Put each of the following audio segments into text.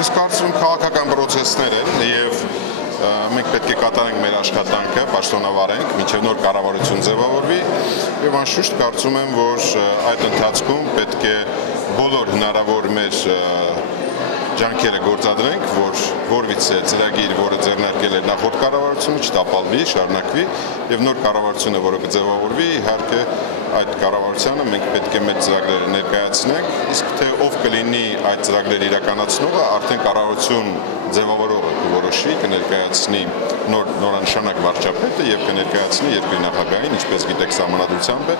Ես կարծում եմ քաղաքական պրոցեսներ են եւ մենք պետք է կատարենք մեր աշխատանքը, պաշտոնավարենք, մինչև նոր կառավարություն ձևավորվի եւ անշուշտ կարծում եմ, որ այդ ընթացքում պետք է բոլոր հնարավոր մեր ջանքերը գործադրենք, որ որևիցե ծրագիր, որը ձեռնարկել է նախորդ կառավարությունը, չտապալվի, շարունակվի եւ նոր կառավարությունը, որը կձևավորվի, իհարկե այդ կառավարությանը մենք պետք է մեր ծրագրերը ներկայացնենք, իսկ թե ով կլինի այդ ծրագրերը իրականացնողը, արդեն կառավարություն ձևավորողը կորոշի, կներկայացնի նորանշանակ վարչապետը եւ կներկայացնի երկրի նախագահին, ինչպես գիտեք, սահմանադրությամբ է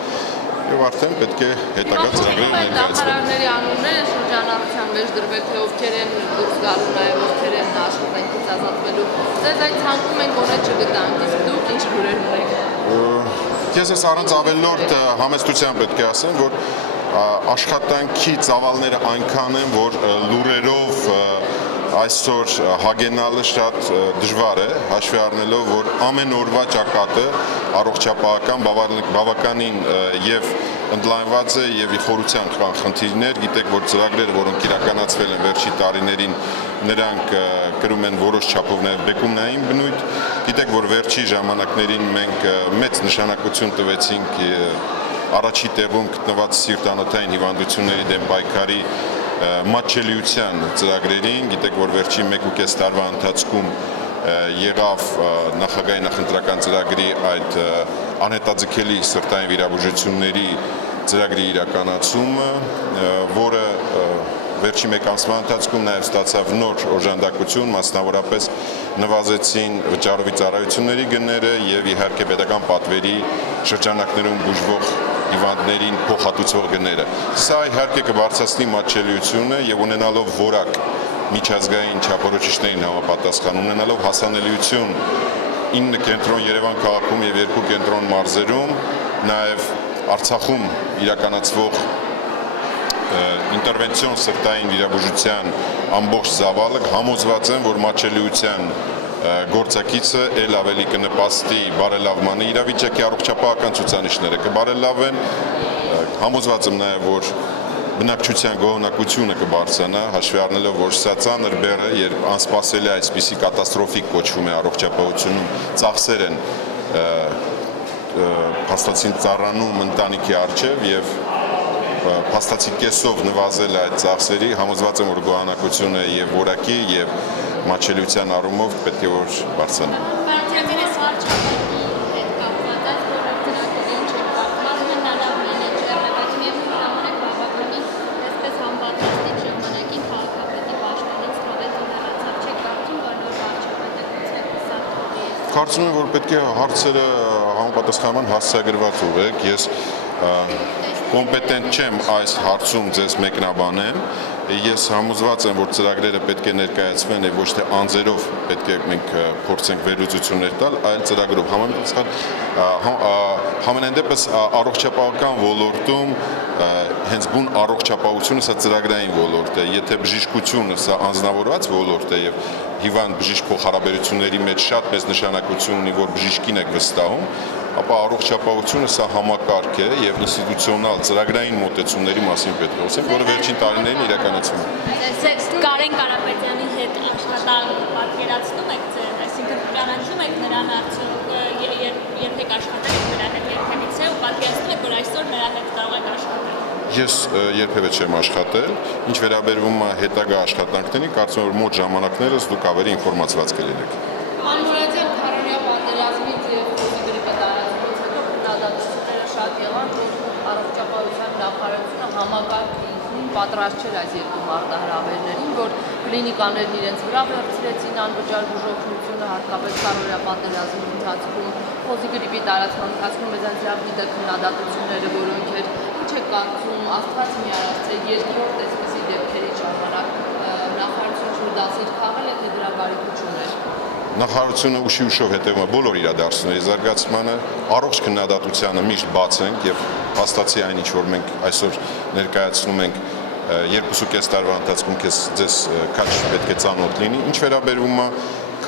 եւ արդեն պետք է հետագա ծրագրերը ներկայացվեն։ Նախարարների անունները շրջանառության մեջ դրվեք, թե ովքեր են դուրս գալու նաեւ ովքեր են աշխատանքից ազատվելու։ Ձեզ այդ ցանկում են գոնե չգտանք, իսկ դուք ինչ լուրեր ունեք։ Ես ես առանց ավելորդ համեստությամբ պետք է ասեմ, որ աշխատանքի ծավալները այնքան են, որ լուրերով այսօր հագենալը շատ դժվար է, հաշվի առնելով, որ ամեն օրվա ճակատը առողջապահական բավականին եւ ընդլայնված է եւ խորության խնդիրներ, գիտեք, որ ծրագրերը, որոնք իրականացվել են վերջի տարիներին, նրանք կրում են որոշ չափով նաեւ բեկումնային բնույթ, գիտեք, որ վերջի ժամանակներին մենք մեծ նշանակություն տվեցինք առաջի տեղում գտնված սիրտանոթային հիվանդությունների դեմ պայքարի մատչելիության ծրագրերին, գիտեք, որ վերջին 1.5 տարվա ընթացքում եղավ նախագահի նախընտրական ծրագրի այդ անհետաձգելի սրտային վիրաբուժությունների ծրագրի իրականացումը, որը վերջի մեկ ամսվա ընթացքում նաև ստացավ նոր օժանդակություն, մասնավորապես նվազեցին վճարովի ծառայությունների գները եւ իհարկե պետական պատվերի շրջանակներում բուժվող հիվանդներին փոխհատուցող գները։ Սա իհարկե կբարձրացնի մատչելիությունը եւ ունենալով որակ միջազգային չափորոշիչներին համապատասխան, ունենալով հասանելիություն 9 կենտրոն Երևան քաղաքում եւ 2 կենտրոն մարզերում, նաեւ Արցախում իրականացվող ինտերվենցիոն սրտային վիրաբուժության ամբողջ զավալը համոզված են, որ մատչելիության գործակիցը ել ավելի կնպաստի բարելավմանը իրավիճակի առողջապահական ցուցանիշները կբարելավեն, համոզված եմ նաև, որ բնակչության գոհունակությունը կբարձրանա, հաշվի առնելով, որ սա ծանր բեռը, երբ անսպասելի այսպիսի կատաստրոֆիկ կոչվում է առողջապահությունում, ծախսեր են փաստացին ծառանում ընտանիքի առջև եւ փաստացի կեսով նվազել այդ ծախսերի, համոզված եմ, որ գոհունակությունը եւ որակի եւ մատչելիության առումով պետք է որ բարձրանա։ Կարծում եմ, որ պետք է հարցերը համապատասխանաբար հասցեագրված ուղղեք, ես կոմպետենտ չեմ այս հարցում ձեզ մեկնաբանեմ, ես համոզված եմ, որ ծրագրերը պետք է ներկայացվեն եւ ոչ թե անձերով պետք է մենք փորձենք վերլուծություններ տալ, այլ ծրագրով համենայն դեպս առողջապահական ոլորտում հենց բուն առողջապահությունը սա ծրագրային ոլորտ է, եթե բժշկությունը սա անձնավորված ոլորտ է եւ հիվանդ բժիշկ փոխհարաբերությունների մեջ շատ մեծ նշանակություն ունի, որ բժիշկին եք վստահում, ապա առողջապահությունը սա համակարգ է եւ ինստիտուցիոնալ ծրագրային մոտեցումների մասին պետք է խոսենք, որը վերջին տարիներին իրականացվում է։ Կարեն Կարապետյանի հետ աշխատանք պատկերացնում եք ձեր, այսինքն ճանաչում եք նրան արդյոք երբեք աշխատել եք նրա հետ երբևիցե ու պատկերացնում եք, որ այսօր նրա հետ կարող եք աշխատել։ Ես երբևէ չեմ աշխատել, ինչ վերաբերվում է հետագա աշխատանքներին, կարծում եմ, որ մոտ ժամանակներս դուք ավելի ինֆորմացված կլինեք։ Անմոռացել քարորիա պատերազմից եւ կոպիգրիպը տարածումից հետո քննադատությունները շատ եղան, որ առողջապահության նախարարությունը համակարգ ինքնին պատրաստ չէր այս երկու մարտահրավերներին, որ կլինիկաներն իրենց վրա վերցրեցին անվճար բուժօգնությունը, հատկապես քարորիա պատերազմի ընթացքում, կոպիգրիպի տարածման ընթացքում մեզանց լավ գիտեք քննադատությունները, որոնք էր չեք կարծում Աստված մի արած է երկրորդ այսպիսի դեպքերի ժամանակ նախարարությունը շուտացիր քաղել է, թե դրա բարիք չուներ։ Նախարարությունը ուշով հետևում է բոլոր իրադարձությունների զարգացմանը, առողջ քննադատությանը միշտ բաց ենք եւ փաստացի այն ինչ որ մենք այսօր ներկայացնում ենք 2.5 տարվա ընթացքում ձեզ քաչ պետք է ծանոթ լինի, ինչ վերաբերվում է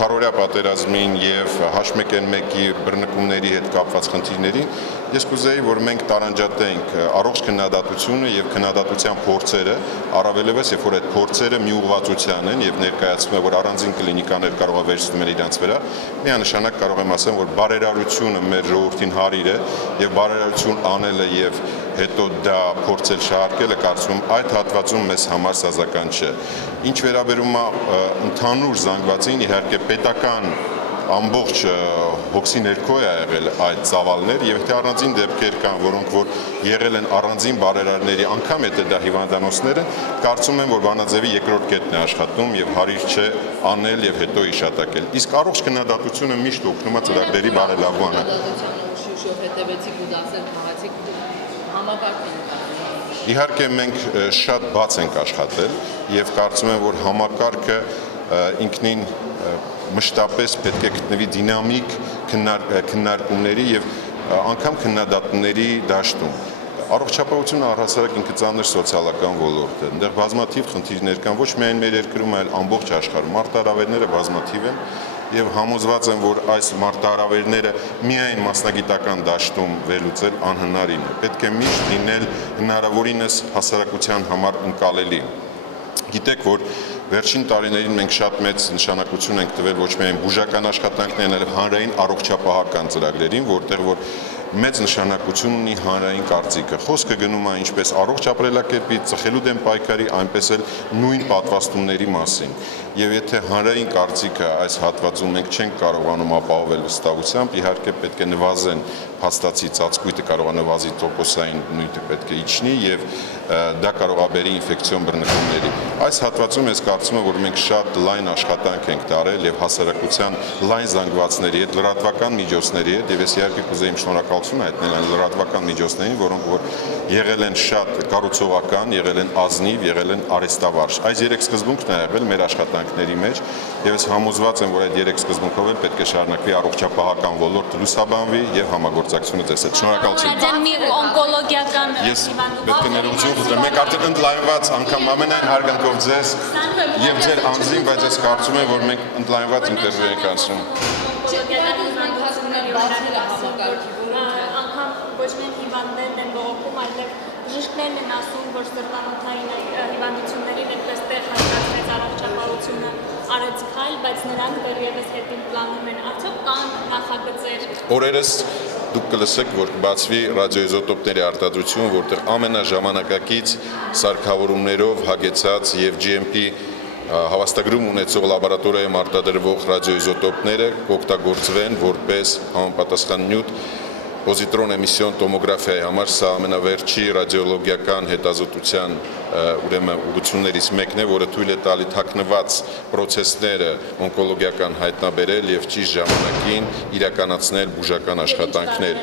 քարորյա պատերազմին եւ H1N1-ի բռնկումների հետ կապված խնդիրներին, ես կուզեի, որ մենք տարանջատենք առողջ քննադատությունը եւ քննադատության փորձերը, առավելևս երբ որ այդ փորձերը մի ուղղվածության են եւ ներկայացվում է, որ առանձին կլինիկաներ կարող է վերցնում են իրենց վրա, միանշանակ կարող եմ ասել, որ բարերարությունը մեր ժողովրդին հարիր է եւ բարերարություն անելը եւ հետո դա փորձել շահարկելը կարծում եմ այդ հատվածում մեզ համար սազական չէ։ Ինչ վերաբերում է ընդհանուր զանգվածին, իհարկե պետական ամբողջ հոգսի ներքո է եղել այդ ծավալներ եւ եթե առանձին դեպքեր կան, որոնք որ եղել են առանձին բարերարների, անգամ եթե դա հիվանդանոցներ են, կարծում եմ, որ Վանաձևի երկրորդ կետն է աշխատում եւ հարիր չէ անել եւ հետո իշատակել։ Իսկ առողջ քննադատությունը միշտ օգնում է ծրագրերի բարելավմանը։ Շուշով հետևեցիք ու դասեր քաղացիք համակարգին։ Իհարկե մենք շատ բաց ենք աշխատել եւ կարծում եմ, որ համակարգը ինքնին մշտապես պետք է գտնվի դինամիկ քննարկումների եւ անգամ քննադատների դաշտում։ Առողջապահությունը առհասարակ ինքը ծանր սոցիալական ոլորտ է։ Այնտեղ բազմաթիվ խնդիրներ կան ոչ միայն մեր երկրում, այլ ամբողջ աշխարհում։ Մարտահրավերները բազմաթիվ են եւ համոզված եմ, որ այս մարտահրավերները միայն մասնագիտական դաշտում վերլուծել անհնարին է։ Պետք է միշտ լինել հնարավորինս հասարակության համար ընկալելի։ Գիտեք, որ վերջին տարիներին մենք շատ մեծ նշանակություն ենք տվել ոչ միայն բուժական աշխատանքներին, այլև հանրային առողջապահական ծրագրերին, որտեղ որ մեծ նշանակություն ունի հանրային կարծիքը։ Խոսքը գնում է ինչպես առողջ ապրելակերպի, ծխելու դեմ պայքարի, այնպես էլ նույն պատվաստումների մասին։ Եվ եթե հանրային կարծիքը այս հատվածում մենք չենք կարողանում ապահովել վստահությամբ, իհարկե պետք է նվազեն փաստացի ծածկույթը կարող է նվազի տոկոսային նույնը պետք է իջնի եւ դա կարող է բերի ինֆեկցիոն բռնկումների։ Այս հատվածում ես կարծում եմ, որ մենք շատ լայն աշխատանք ենք տարել եւ հասարակության լայն զանգվածների հետ, լրատվական միջոցների հետ եւ ես իհարկե կուզեի շնորհակալություն հայտնել այն լրատվական միջոցներին, որոնք որ եղել են շատ կառուցողական, եղել են ազնիվ, եղել են արեստավարժ։ Այս երեք սկզբունքն է եղել մեր աշխատանքների մեջ եւ ես համոզված եմ, որ այդ երեք սկզբունքով էլ պետք է շարունակվի առողջապահական ոլորտը լուսաբանվի եւ համագործակցությունը ձեզ հետ։ Շնորհակալություն։ Մի օնկոլոգիական Ես պետք է ներողություն խնդրեմ, մենք արդեն ընդլայնված անգամ ամենայն հարգանքով ձեզ եւ ձեր անձին, բայց ես կարծում եմ, որ մենք ընդլայնված ինտերվյու ենք անցնում։ Անգամ ոչ միայն հիվանդներն են բողոքում, այլև բժիշկներն են ասում, որ սրտանոթային հիվանդություններին այդպես տեղ հաստատվեց առողջապահությունը արեց քայլ, բայց նրանք դեռևս հետին պլանում են։ Արդյոք կան նախագծեր։ Օրերս դուք կլսեք, որ կբացվի ռադիոիզոտոպների արտադրություն, որտեղ ամենաժամանակակից սարքավորումներով հագեցած եւ GMP հավաստագրում ունեցող լաբորատորիայում արտադրվող ռադիոիզոտոպները կօգտագործվեն որպես համապատասխան նյութ պոզիտրոն էմիսիոն տոմոգրաֆիայի համար սա ամենավերջի ռադիոլոգիական հետազոտության ուրեմն ուղղություններից մեկն է, որը թույլ է տալի թաքնված պրոցեսները օնկոլոգիական հայտնաբերել եւ ճիշտ ժամանակին իրականացնել բուժական աշխատանքներ։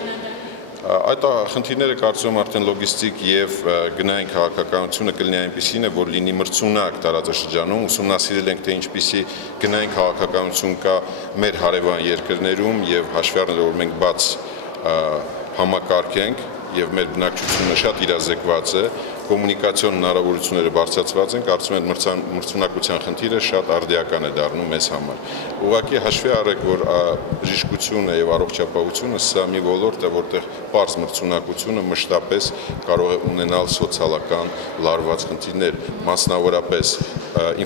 Այդ խնդիրները կարծում եմ արդեն լոգիստիկ եւ գնային քաղաքականությունը կլինի այնպեսին է, որ լինի մրցունակ տարածաշրջանում, ուսումնասիրել ենք թե ինչպիսի գնային քաղաքականություն կա մեր հարևան երկրներում եւ հաշվի առնելով որ մենք բաց համակարգ ենք եւ մեր բնակչությունը շատ իրազեկված է, կոմունիկացիոն հնարավորությունները բարձրացված են, կարծում եմ մրցունակության խնդիրը շատ արդիական է դառնում մեզ համար։ Ուղղակի հաշվի առեք, որ բժշկությունը եւ առողջապահությունը սա մի ոլորտ է, որտեղ պարզ մրցունակությունը մշտապես կարող է ունենալ սոցիալական լարված խնդիրներ, մասնավորապես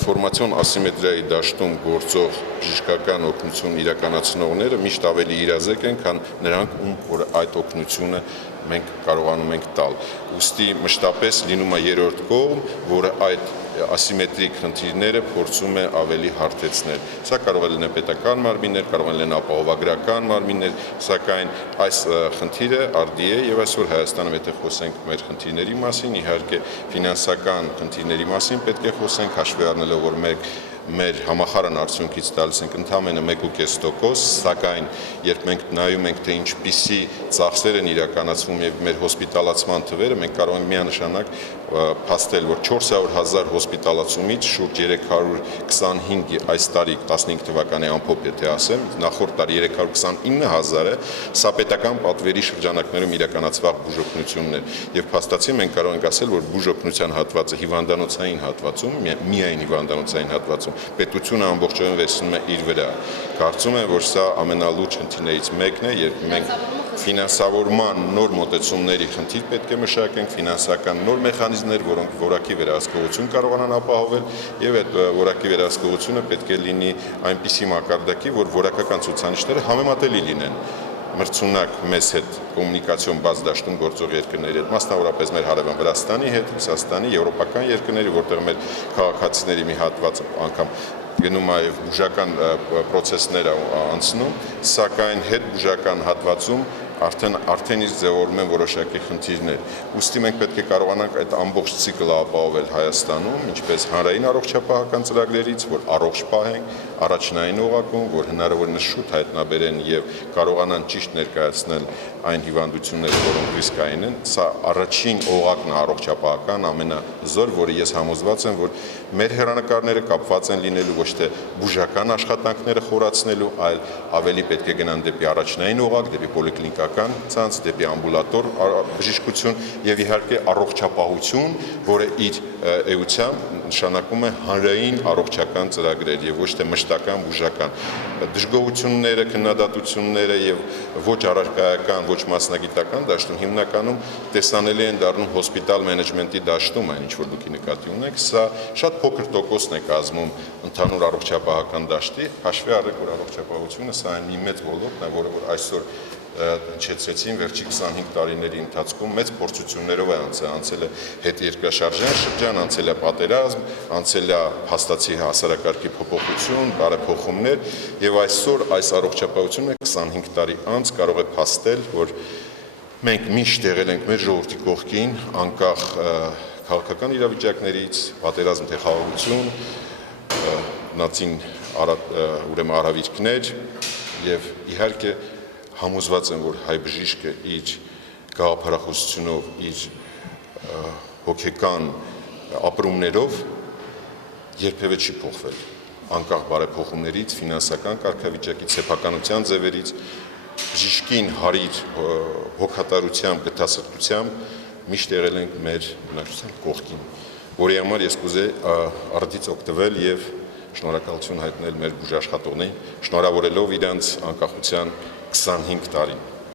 ինֆորմացիոն ասիմետրիայի դաշտում գործող բժշկական օգնություն իրականացնողները միշտ ավելի իրազեկ են, քան նրանք, ում որ այդ օգնությունը մենք կարողանում ենք տալ։ Ուստի մշտապես լինում է երրորդ կողմ, որը այդ ասիմետրիկ խնդիրները փորձում է ավելի հարթեցնել։ Սա կարող է լինել պետական մարմիններ, կարող է լինել ապահովագրական մարմիններ, սակայն այս խնդիրը արդի է եւ այսօր Հայաստանում եթե խոսենք մեր խնդիրների մասին, իհարկե ֆինանսական խնդիրների մասին պետք է խոսենք, հաշվի առնելով որ մեր համախառն արդյունքից տալիս ենք ընդամենը 1.5%, սակայն երբ մենք նայում ենք թե ինչպիսի ծախսեր են իրականացվում եւ մեր հոսպիտալացման թվերը, մենք կարող ենք միանշանակ փաստել, որ 400,000 հոսպիտալացումից շուրջ 325-ի այս տարի 15 թվականի ամփոփ եթե ասեմ, նախորդ տարի 329,000-ը սա պետական պատվերի շրջանակներում իրականացվող բուժօգնություններ եւ փաստացի մենք կարող ենք ասել, որ բուժօգնության հատվածը հիվանդանոցային հատվածում, միայն հիվանդանոցային հատվածում պետությունը ամբողջովին վերցնում է իր վրա։ Կարծում եմ, որ սա ամենալուրջ խնդիրներից մեկն է, երբ մենք ֆինանսավորման նոր մոտեցումների խնդիր պետք է մշակենք, ֆինանսական նոր մեխանիզմներ, որոնք որակի վերահսկողություն կարողանան ապահովել, եւ այդ որակի վերահսկողությունը պետք է լինի այնպիսի մակարդակի, որ որակական ցուցանիշները համեմատելի լինեն մրցունակ մեզ հետ կոմունիկացիոն բաց դաշտում գործող երկրների հետ, մասնավորապես մեր հարևան Վրաստանի հետ, Ռուսաստանի, եվրոպական երկրների, որտեղ մեր քաղաքացիների մի հատվածը անգամ գնում այլ բուժական process-ներ անցնում, սակայն հետ բուժական հատվածում արդեն իսկ ձևավորվում են որոշակի խնդիրներ։ Ուստի մենք պետք է կարողանանք այդ ամբողջ ցիկլը ապահովել Հայաստանում, ինչպես հանրային առողջապահական ծրագրերից, որ առողջ պահենք, առաջնային օղակում, որ հնարավորինս շուտ հայտնաբերեն եւ կարողանան ճիշտ ներկայացնել այն հիվանդությունները, որոնք ռիսկային են, սա առաջին օղակն է առողջապահական ամենազոր, որը ես համոզված եմ, որ մեր հերանեկարները կապված են լինելու ոչ թե բուժական աշխատանքները խորացնելու, այլ ավելի պետք է գնան դեպի առաջնային օղակ, դեպի պոլիկլինիկական ցանց, դեպի ամբուլատոր բժշկություն եւ իհարկե առողջապահություն, որը իր էությամբ նշանակում է հանրային առողջական ծրագրեր եւ ոչ թե մշտական բուժական դժգոհությունները, քննադատությունները եւ ոչ առարկայական, ոչ մասնագիտական դաշտում հիմնականում տեսանելի են դառնում հոսպիտալ մենեջմենտի դաշտում, այն ինչ որ դուք նկատի ունեք, սա շատ փոքր տոկոսն է կազմում ընդհանուր առողջապահական դաշտի, հաշվի առնեք, որ առողջապահությունը սա այն մի մեծ ոլորտն է, որը որ այսօր հնչեցրեցին վերջի 25 տարիների ընթացքում մեծ փորձություններով է անցել է հետերկրաշարժային շրջան, անցել է պատերազմ, անցել է հաստացի հասարակարգի փոփոխություն, բարեփոխումներ եւ այսօր այս առողջապահությունը 25 տարի անց կարող է փաստել, որ մենք միշտ եղել ենք մեր ժողովրդի կողքին, անկախ քաղաքական իրավիճակներից, պատերազմ թե խաղաղություն, նացին ուրեմն արհավիրքներ եւ իհարկե համոզված եմ, որ հայ բժիշկը իր գաղափարախոսությունով, իր հոգեկան ապրումներով երբևէ չի փոխվել, անկախ բարեփոխումներից, ֆինանսական կարգավիճակից, սեփականության ձևերից, բժիշկին հարիր հոգատարությամբ, գթասրտությամբ միշտ եղել ենք մեր բնակչության կողքին, որի համար ես կուզեի արդից օգտվել եւ շնորհակալություն հայտնել մեր բուժաշխատողներին, շնորհավորելով իրանց անկախության 25 տարին։